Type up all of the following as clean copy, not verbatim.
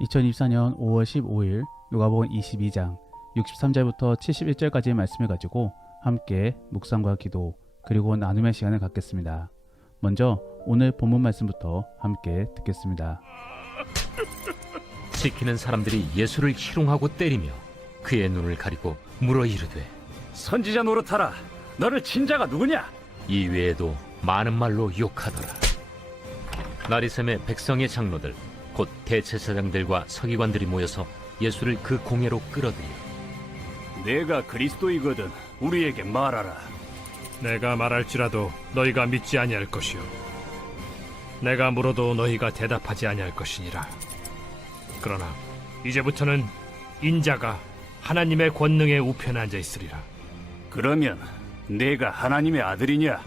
2024년 5월 15일 누가복음 22장 63절부터 71절까지의 말씀을 가지고 함께 묵상과 기도 그리고 나눔의 시간을 갖겠습니다. 먼저 오늘 본문 말씀부터 함께 듣겠습니다. 지키는 사람들이 예수를 희롱하고 때리며 그의 눈을 가리고 물어 이르되 선지자 노릇하라. 너를 친 자가 누구냐? 이 외에도 많은 말로 욕하더라. 나리샘의 백성의 장로들 곧 대제사장들과 서기관들이 모여서 예수를 그 공회로 끌어들여 내가 그리스도이거든 우리에게 말하라. 내가 말할지라도 너희가 믿지 아니할 것이요 내가 물어도 너희가 대답하지 아니할 것이니라. 그러나 이제부터는 인자가 하나님의 권능의 우편에 앉아 있으리라. 그러면 내가 하나님의 아들이냐?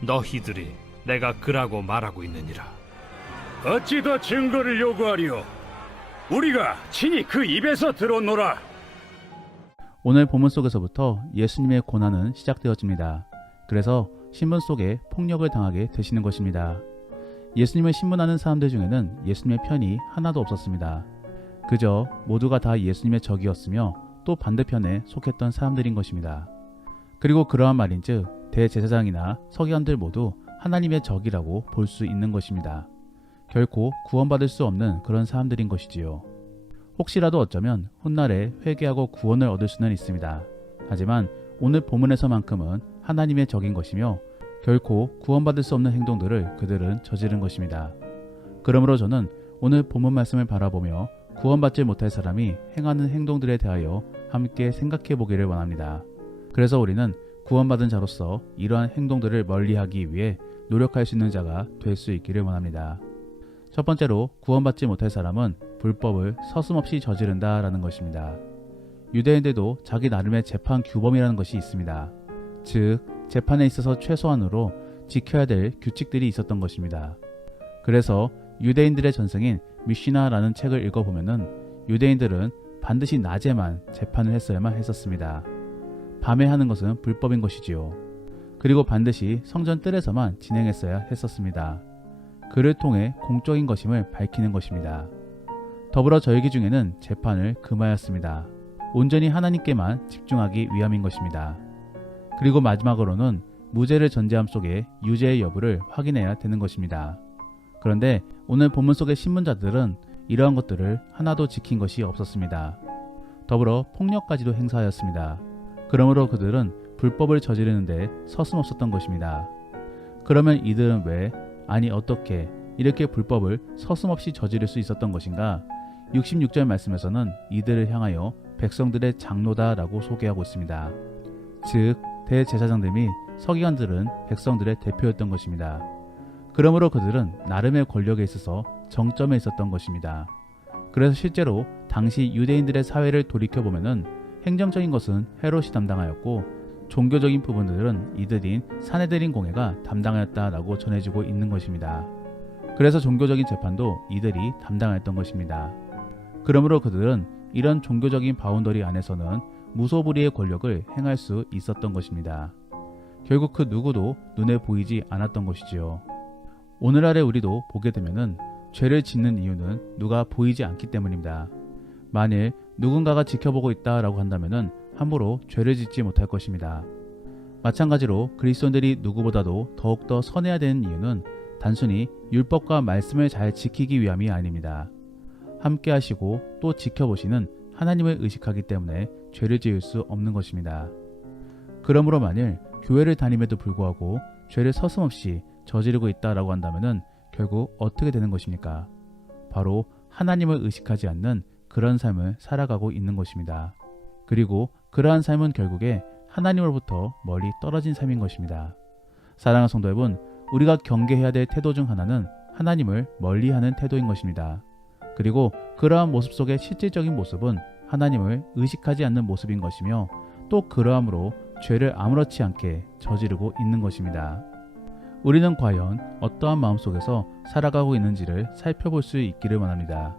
너희들이 내가 그라고 말하고 있느니라. 어찌 더 증거를 요구하리요? 우리가 친히 그 입에서 들었노라. 오늘 본문 속에서부터 예수님의 고난은 시작되어집니다. 그래서 신문 속에 폭력을 당하게 되시는 것입니다. 예수님을 신문하는 사람들 중에는 예수님의 편이 하나도 없었습니다. 그저 모두가 다 예수님의 적이었으며 또 반대편에 속했던 사람들인 것입니다. 그리고 그러한 말인즉 대제사장이나 서기관들 모두 하나님의 적이라고 볼 수 있는 것입니다. 결코 구원받을 수 없는 그런 사람들인 것이지요. 혹시라도 어쩌면 훗날에 회개하고 구원을 얻을 수는 있습니다. 하지만 오늘 본문에서만큼은 하나님의 적인 것이며 결코 구원받을 수 없는 행동들을 그들은 저지른 것입니다. 그러므로 저는 오늘 본문 말씀을 바라보며 구원받지 못할 사람이 행하는 행동들에 대하여 함께 생각해 보기를 원합니다. 그래서 우리는 구원받은 자로서 이러한 행동들을 멀리하기 위해 노력할 수 있는 자가 될 수 있기를 원합니다. 첫 번째로 구원받지 못할 사람은 불법을 서슴없이 저지른다라는 것입니다. 유대인들도 자기 나름의 재판 규범이라는 것이 있습니다. 즉 재판에 있어서 최소한으로 지켜야 될 규칙들이 있었던 것입니다. 그래서 유대인들의 전승인 미시나라는 책을 읽어보면은 유대인들은 반드시 낮에만 재판을 했어야만 했었습니다. 밤에 하는 것은 불법인 것이지요. 그리고 반드시 성전 뜰에서만 진행했어야 했었습니다. 그를 통해 공적인 것임을 밝히는 것입니다. 더불어 절기 중에는 재판을 금하였습니다. 온전히 하나님께만 집중하기 위함인 것입니다. 그리고 마지막으로는 무죄를 전제함 속에 유죄의 여부를 확인해야 되는 것입니다. 그런데 오늘 본문 속의 신문자들은 이러한 것들을 하나도 지킨 것이 없었습니다. 더불어 폭력까지도 행사하였습니다. 그러므로 그들은 불법을 저지르는데 서슴없었던 것입니다. 그러면 이들은 왜, 아니 어떻게 이렇게 불법을 서슴없이 저지를 수 있었던 것인가? 66절 말씀에서는 이들을 향하여 백성들의 장로다라고 소개하고 있습니다. 즉 대제사장들 및 서기관들은 백성들의 대표였던 것입니다. 그러므로 그들은 나름의 권력에 있어서 정점에 있었던 것입니다. 그래서 실제로 당시 유대인들의 사회를 돌이켜보면은 행정적인 것은 헤롯이 담당하였고 종교적인 부분들은 이들인 사내들인 공회가 담당하였다라고 전해지고 있는 것입니다. 그래서 종교적인 재판도 이들이 담당하였던 것입니다. 그러므로 그들은 이런 종교적인 바운더리 안에서는 무소불위의 권력을 행할 수 있었던 것입니다. 결국 그 누구도 눈에 보이지 않았던 것이지요. 오늘날에 우리도 보게 되면은 죄를 짓는 이유는 누가 보이지 않기 때문입니다. 만일 누군가가 지켜보고 있다라고 한다면은 함부로 죄를 짓지 못할 것입니다. 마찬가지로 그리스도인들이 누구보다도 더욱더 선해야 되는 이유는 단순히 율법과 말씀을 잘 지키기 위함이 아닙니다. 함께 하시고 또 지켜보시는 하나님을 의식하기 때문에 죄를 지을 수 없는 것입니다. 그러므로 만일 교회를 다님에도 불구하고 죄를 서슴없이 저지르고 있다라고 한다면은 결국 어떻게 되는 것입니까? 바로 하나님을 의식하지 않는 그런 삶을 살아가고 있는 것입니다. 그리고 그러한 삶은 결국에 하나님으로부터 멀리 떨어진 삶인 것입니다. 사랑하는 성도 여러분, 우리가 경계해야 될 태도 중 하나는 하나님을 멀리하는 태도인 것입니다. 그리고 그러한 모습 속의 실질적인 모습은 하나님을 의식하지 않는 모습인 것이며 또 그러함으로 죄를 아무렇지 않게 저지르고 있는 것입니다. 우리는 과연 어떠한 마음 속에서 살아가고 있는지를 살펴볼 수 있기를 원합니다.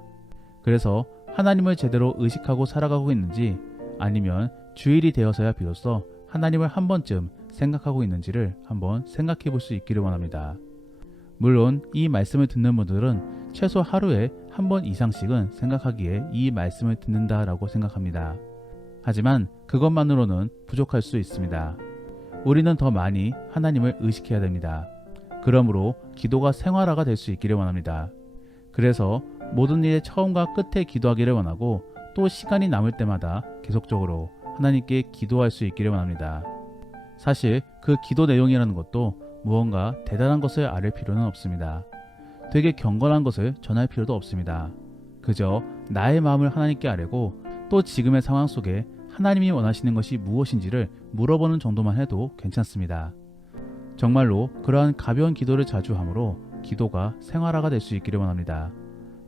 그래서 하나님을 제대로 의식하고 살아가고 있는지 아니면 주일이 되어서야 비로소 하나님을 한 번쯤 생각하고 있는지를 한번 생각해 볼 수 있기를 원합니다. 물론 이 말씀을 듣는 분들은 최소 하루에 한 번 이상씩은 생각하기에 이 말씀을 듣는다라고 생각합니다. 하지만 그것만으로는 부족할 수 있습니다. 우리는 더 많이 하나님을 의식해야 됩니다. 그러므로 기도가 생활화가 될 수 있기를 원합니다. 그래서 모든 일의 처음과 끝에 기도하기를 원하고 또 시간이 남을 때마다 계속적으로 하나님께 기도할 수 있기를 원합니다. 사실 그 기도 내용이라는 것도 무언가 대단한 것을 아를 필요는 없습니다. 되게 경건한 것을 전할 필요도 없습니다. 그저 나의 마음을 하나님께 아뢰고 또 지금의 상황 속에 하나님이 원하시는 것이 무엇인지를 물어보는 정도만 해도 괜찮습니다. 정말로 그러한 가벼운 기도를 자주 함으로 기도가 생활화가 될 수 있기를 원합니다.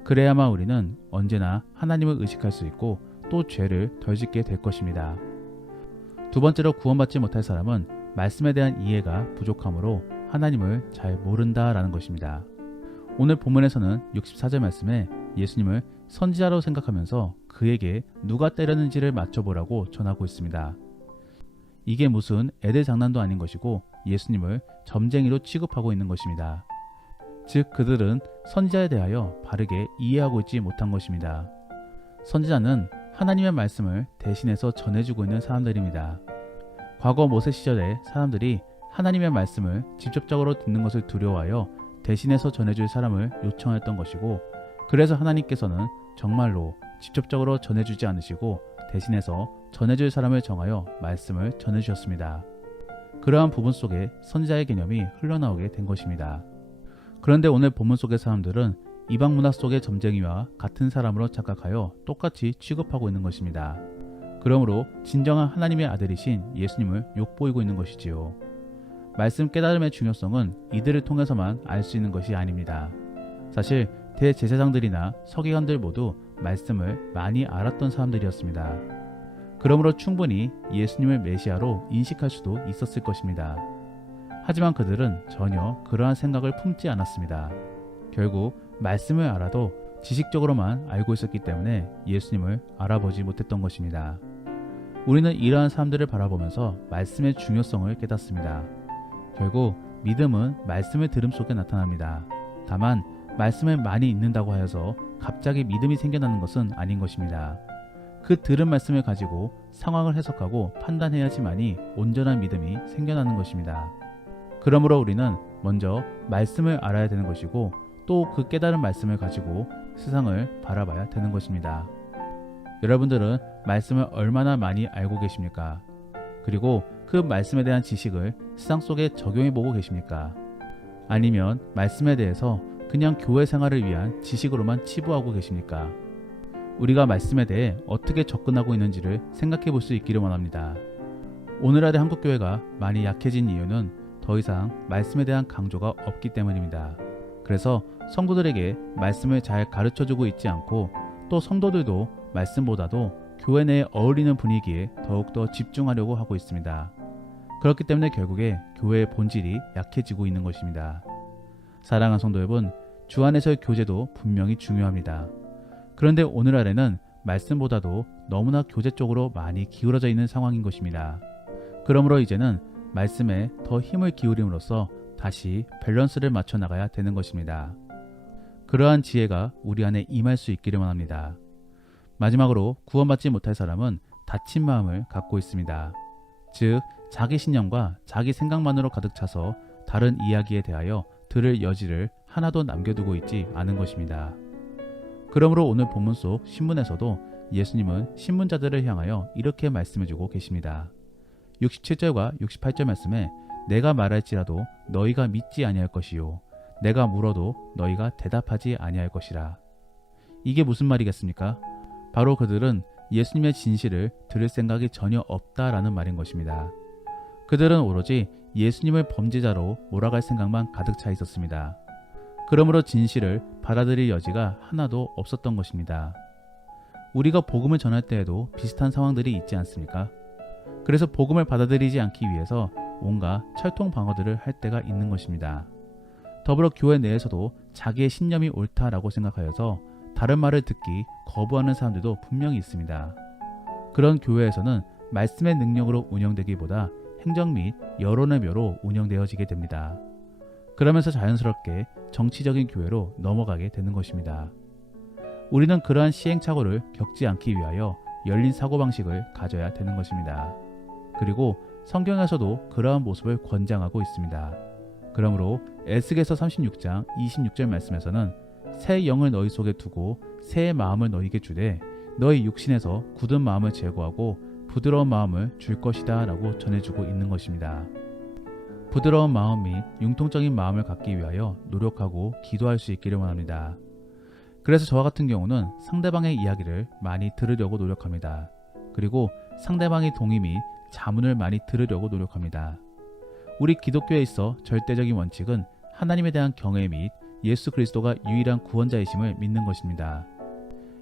그래야만 우리는 언제나 하나님을 의식할 수 있고 또 죄를 덜 짓게 될 것입니다. 두 번째로 구원받지 못할 사람은 말씀에 대한 이해가 부족하므로 하나님을 잘 모른다라는 것입니다. 오늘 본문에서는 64절 말씀에 예수님을 선지자로 생각하면서 그에게 누가 때렸는지를 맞춰보라고 전하고 있습니다. 이게 무슨 애들 장난도 아닌 것이고 예수님을 점쟁이로 취급하고 있는 것입니다. 즉 그들은 선지자에 대하여 바르게 이해하고 있지 못한 것입니다. 선지자는 하나님의 말씀을 대신해서 전해주고 있는 사람들입니다. 과거 모세 시절에 사람들이 하나님의 말씀을 직접적으로 듣는 것을 두려워하여 대신해서 전해줄 사람을 요청했던 것이고, 그래서 하나님께서는 정말로 직접적으로 전해주지 않으시고 대신해서 전해줄 사람을 정하여 말씀을 전해주셨습니다. 그러한 부분 속에 선지자의 개념이 흘러나오게 된 것입니다. 그런데 오늘 본문 속의 사람들은 이방 문화 속의 점쟁이와 같은 사람으로 착각하여 똑같이 취급하고 있는 것입니다. 그러므로 진정한 하나님의 아들이신 예수님을 욕보이고 있는 것이지요. 말씀 깨달음의 중요성은 이들을 통해서만 알 수 있는 것이 아닙니다. 사실 대제사장들이나 서기관들 모두 말씀을 많이 알았던 사람들이었습니다. 그러므로 충분히 예수님을 메시아로 인식할 수도 있었을 것입니다. 하지만 그들은 전혀 그러한 생각을 품지 않았습니다. 결국 말씀을 알아도 지식적으로만 알고 있었기 때문에 예수님을 알아보지 못했던 것입니다. 우리는 이러한 사람들을 바라보면서 말씀의 중요성을 깨닫습니다. 결국 믿음은 말씀의 들음 속에 나타납니다. 다만 말씀을 많이 읽는다고 하여서 갑자기 믿음이 생겨나는 것은 아닌 것입니다. 그 들은 말씀을 가지고 상황을 해석하고 판단해야지만이 온전한 믿음이 생겨나는 것입니다. 그러므로 우리는 먼저 말씀을 알아야 되는 것이고 또 그 깨달은 말씀을 가지고 세상을 바라봐야 되는 것입니다. 여러분들은 말씀을 얼마나 많이 알고 계십니까? 그리고 그 말씀에 대한 지식을 세상 속에 적용해보고 계십니까? 아니면 말씀에 대해서 그냥 교회 생활을 위한 지식으로만 치부하고 계십니까? 우리가 말씀에 대해 어떻게 접근하고 있는지를 생각해 볼 수 있기를 원합니다. 오늘날의 한국교회가 많이 약해진 이유는 더 이상 말씀에 대한 강조가 없기 때문입니다. 그래서 성도들에게 말씀을 잘 가르쳐주고 있지 않고 또 성도들도 말씀보다도 교회 내에 어울리는 분위기에 더욱더 집중하려고 하고 있습니다. 그렇기 때문에 결국에 교회의 본질이 약해지고 있는 것입니다. 사랑하는 성도 여러분, 주 안에서의 교제도 분명히 중요합니다. 그런데 오늘날에는 말씀보다도 너무나 교제 쪽으로 많이 기울어져 있는 상황인 것입니다. 그러므로 이제는 말씀에 더 힘을 기울임으로써 다시 밸런스를 맞춰 나가야 되는 것입니다. 그러한 지혜가 우리 안에 임할 수 있기를 원합니다. 마지막으로 구원받지 못할 사람은 닫힌 마음을 갖고 있습니다. 즉 자기 신념과 자기 생각만으로 가득 차서 다른 이야기에 대하여 들을 여지를 하나도 남겨두고 있지 않은 것입니다. 그러므로 오늘 본문 속 신문에서도 예수님은 신문자들을 향하여 이렇게 말씀해주고 계십니다. 67절과 68절 말씀에 내가 말할지라도 너희가 믿지 아니할 것이요 내가 물어도 너희가 대답하지 아니할 것이라. 이게 무슨 말이겠습니까? 바로 그들은 예수님의 진실을 들을 생각이 전혀 없다라는 말인 것입니다. 그들은 오로지 예수님을 범죄자로 몰아갈 생각만 가득 차 있었습니다. 그러므로 진실을 받아들일 여지가 하나도 없었던 것입니다. 우리가 복음을 전할 때에도 비슷한 상황들이 있지 않습니까? 그래서 복음을 받아들이지 않기 위해서 온갖 철통 방어들을 할 때가 있는 것입니다. 더불어 교회 내에서도 자기의 신념이 옳다라고 생각하여서 다른 말을 듣기 거부하는 사람들도 분명히 있습니다. 그런 교회에서는 말씀의 능력으로 운영되기보다 행정 및 여론의 묘로 운영되어지게 됩니다. 그러면서 자연스럽게 정치적인 교회로 넘어가게 되는 것입니다. 우리는 그러한 시행착오를 겪지 않기 위하여 열린 사고방식을 가져야 되는 것입니다. 그리고 성경에서도 그러한 모습을 권장하고 있습니다. 그러므로 에스겔서 36장 26절 말씀에서는 새 영을 너희 속에 두고 새 마음을 너희에게 주되 너희 육신에서 굳은 마음을 제거하고 부드러운 마음을 줄 것이다 라고 전해주고 있는 것입니다. 부드러운 마음 및 융통적인 마음을 갖기 위하여 노력하고 기도할 수 있기를 원합니다. 그래서 저와 같은 경우는 상대방의 이야기를 많이 들으려고 노력합니다. 그리고 상대방의 동의 및 자문을 많이 들으려고 노력합니다. 우리 기독교에 있어 절대적인 원칙은 하나님에 대한 경외 및 예수 그리스도가 유일한 구원자이심을 믿는 것입니다.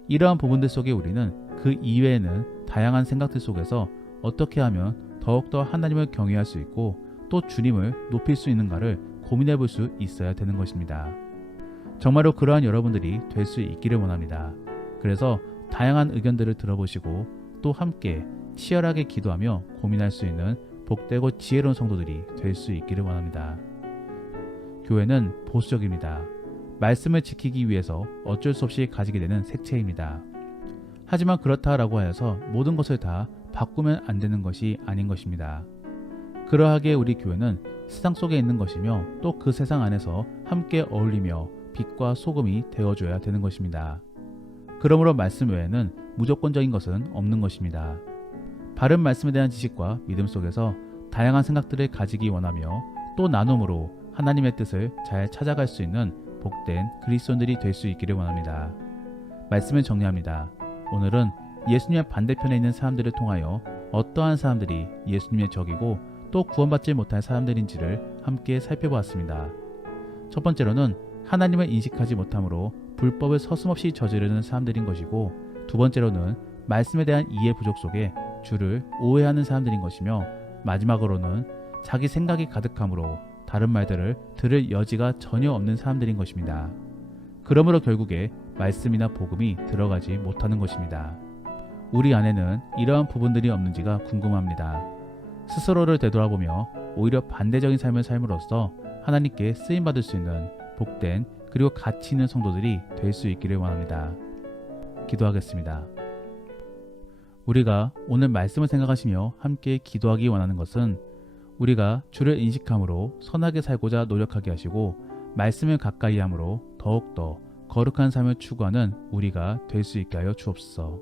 이러한 부분들 속에 우리는 그 이외에는 다양한 생각들 속에서 어떻게 하면 더욱더 하나님을 경외할 수 있고 또 주님을 높일 수 있는가를 고민해 볼 수 있어야 되는 것입니다. 정말로 그러한 여러분들이 될 수 있기를 원합니다. 그래서 다양한 의견들을 들어보시고 또 함께 치열하게 기도하며 고민할 수 있는 복되고 지혜로운 성도들이 될 수 있기를 원합니다. 교회는 보수적입니다. 말씀을 지키기 위해서 어쩔 수 없이 가지게 되는 색채입니다. 하지만 그렇다라고 하여서 모든 것을 다 바꾸면 안 되는 것이 아닌 것입니다. 그러하기에 우리 교회는 세상 속에 있는 것이며 또 그 세상 안에서 함께 어울리며 빛과 소금이 되어줘야 되는 것입니다. 그러므로 말씀 외에는 무조건적인 것은 없는 것입니다. 바른 말씀에 대한 지식과 믿음 속에서 다양한 생각들을 가지기 원하며 또 나눔으로 하나님의 뜻을 잘 찾아갈 수 있는 복된 그리스도인들이 될 수 있기를 원합니다. 말씀을 정리합니다. 오늘은 예수님의 반대편에 있는 사람들을 통하여 어떠한 사람들이 예수님의 적이고 또 구원받지 못할 사람들인지를 함께 살펴보았습니다. 첫 번째로는 하나님을 인식하지 못함으로 불법을 서슴없이 저지르는 사람들인 것이고, 두 번째로는 말씀에 대한 이해 부족 속에 주를 오해하는 사람들인 것이며, 마지막으로는 자기 생각이 가득함으로 다른 말들을 들을 여지가 전혀 없는 사람들인 것입니다. 그러므로 결국에 말씀이나 복음이 들어가지 못하는 것입니다. 우리 안에는 이러한 부분들이 없는지가 궁금합니다. 스스로를 되돌아보며 오히려 반대적인 삶을 삶으로써 하나님께 쓰임받을 수 있는 복된 그리고 가치 있는 성도들이 될 수 있기를 원합니다. 기도하겠습니다. 우리가 오늘 말씀을 생각하시며 함께 기도하기 원하는 것은 우리가 주를 인식함으로 선하게 살고자 노력하게 하시고 말씀을 가까이 함으로 더욱더 거룩한 삶을 추구하는 우리가 될 수 있게 하여 주옵소서.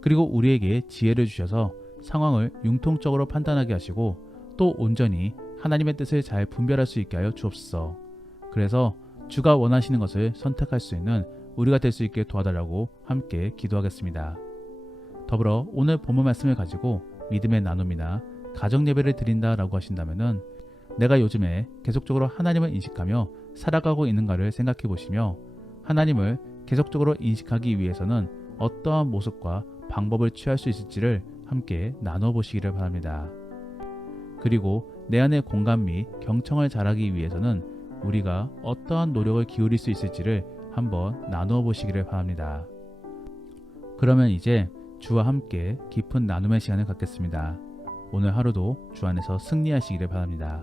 그리고 우리에게 지혜를 주셔서 상황을 융통적으로 판단하게 하시고 또 온전히 하나님의 뜻을 잘 분별할 수 있게 하여 주옵소서. 그래서 주가 원하시는 것을 선택할 수 있는 우리가 될 수 있게 도와달라고 함께 기도하겠습니다. 더불어 오늘 본문 말씀을 가지고 믿음의 나눔이나 가정 예배를 드린다라고 하신다면은 내가 요즘에 계속적으로 하나님을 인식하며 살아가고 있는가를 생각해 보시며 하나님을 계속적으로 인식하기 위해서는 어떠한 모습과 방법을 취할 수 있을지를 함께 나눠보시기를 바랍니다. 그리고 내 안의 공감 및 경청을 잘하기 위해서는 우리가 어떠한 노력을 기울일 수 있을지를 한번 나누어 보시기를 바랍니다. 그러면 이제 주와 함께 깊은 나눔의 시간을 갖겠습니다. 오늘 하루도 주 안에서 승리하시기를 바랍니다.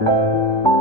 네.